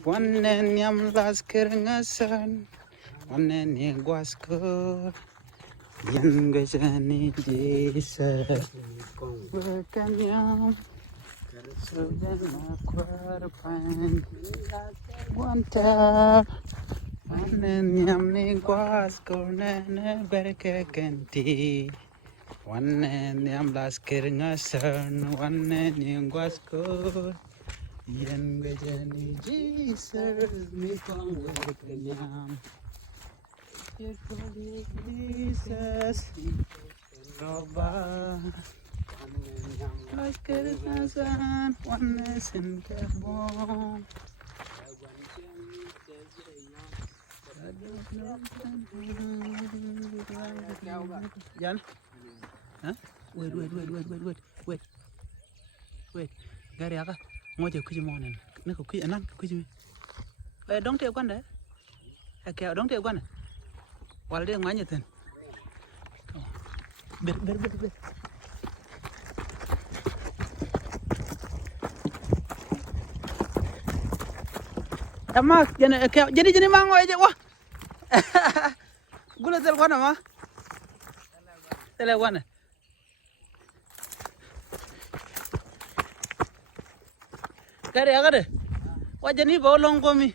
One and yam last kiringasan. One and yagwasko. Yangajani Jesus. Welcome yam. So then my quarterpine. One tap. One and yam nigwasko. Nana berkakanti. One and yam last kiringasan. One and yagwasko. Yangajani Jesus. Me come welcome yam. Jesus, Roba, like Kirisan, oneness in Carbon. Jan? Huh? Wait. Gary Aga, what you could you morning? Nico, and Uncle, could you? Don't take one there. Okay, don't take one. While they're managing. Bet. Ama, jadi mango aja wah. Gula telepon ama. Telepon. Kare agak deh. Wah jadi bawa longkomi.